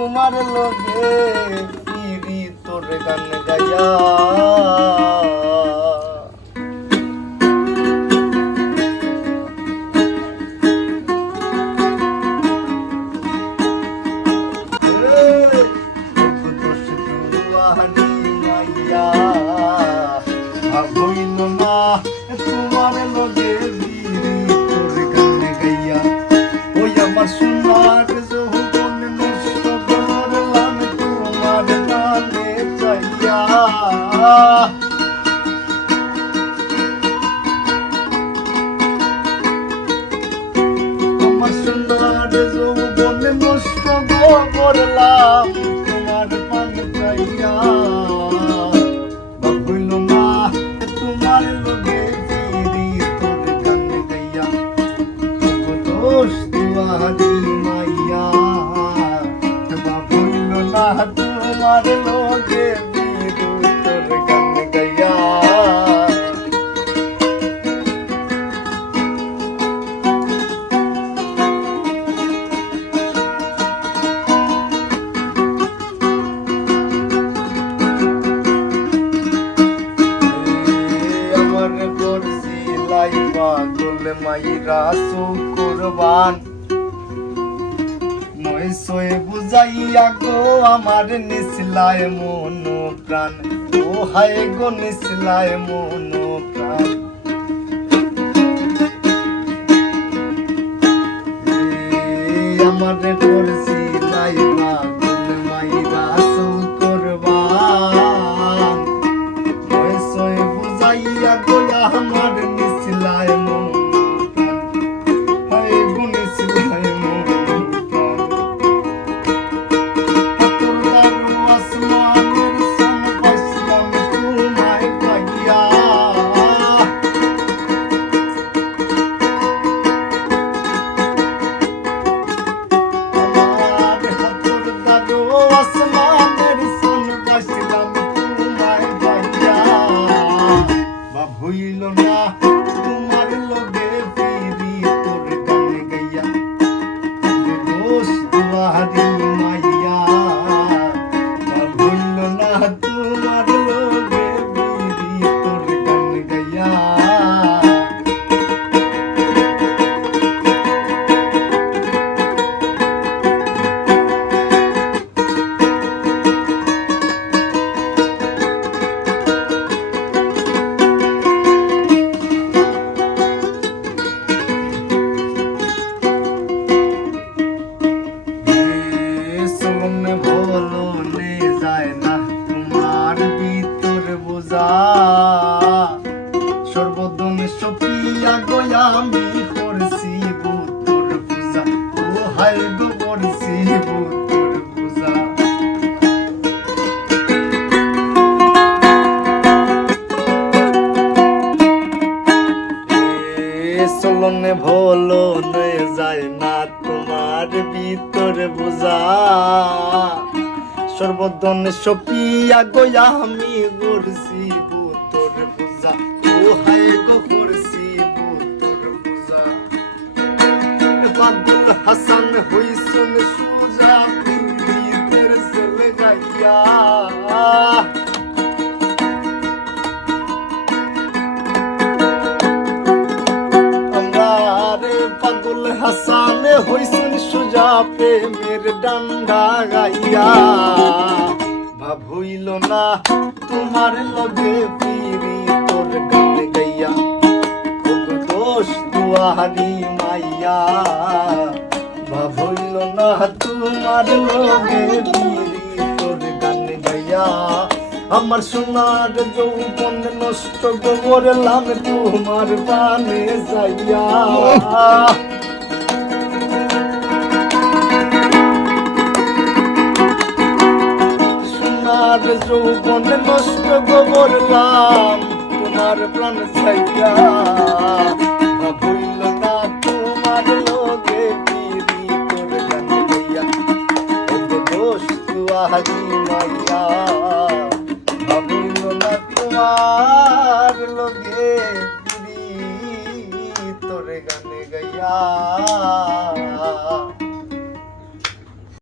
তোমার লগে ফিরি তোর গান গাইয়া ভাবইল না তোমার লগে ফিরি তোর গান গাইয়া ওই আমার সোনার যৌবন নষ্ট করলাম তোমার গানে চাইয়া আমার সোনার যৌবন নষ্ট করলাম তোমার গানে চাইয়া ভাবইল না তোমার লগে ফিরি তোর গান গাইয়া দোষ দিওয়ারি মাইয়া ভাবইল না তোমার লগে ফিরি তোর গান গাইয়া পাগল মাইরা শুকুরবান মই সয়ে বুঝাইয়া গো আমার নিসলায় মন প্রাণ ও হায় গো নিসলায় মন প্রাণ আমার করছি লাই পাগল মাইরা শুকুরবান মই সয়ে বুঝাইয়া গো আমার নিসলায় মন হায় গো নিসলায় মন তোর দারু আসমানের সম পাইলাম তোমায় পাইয়া আমার হাতর দারু আসমানের সম পাইলাম তোমায় পাইয়া ভাবইল না তোমার লগে ফিরি তোর গান গাইয়া দোষ দুয়ারি মাইয়া ভাবইল না তোমার লগে ফিরি তোর গান গাইয়া ভোলনে যায় না তোমার ভিতর বোঝা সর্বদন সপিয়া গয়া আমি করছি বুতর পূজা ও হায় গো করছি বুতর পূজা চলনে ভোলনে যায় না তোমার ভিতর বোঝা সর্বদন সপিয়া গয়া আমি করছি বুতর পূজা ও হায় গো করছি বুতর পূজা পাগল হাসান হইসুন সুজা পীরের চলে যাইয়া পাগল হাসান হইসুন সুজা প্রেমের ডান্ডা গাইয়া ভাবইল না তোমার লগে ফিরি তোর গান গাইয়া দোষ দুয়ারি মাইয়া ভাবইল না তোমার লগে ফিরি তোর গান গাইয়া আমার সোনার যৌবন নষ্ট করলাম তোমার বানে যাইয়া সোনার যৌবন নষ্ট করলাম তোমার প্রাণ যাইয়া ভাবইল না তোমার লগে ফিরি তোর গান গাইয়া দোষ দুয়ারি মাইয়া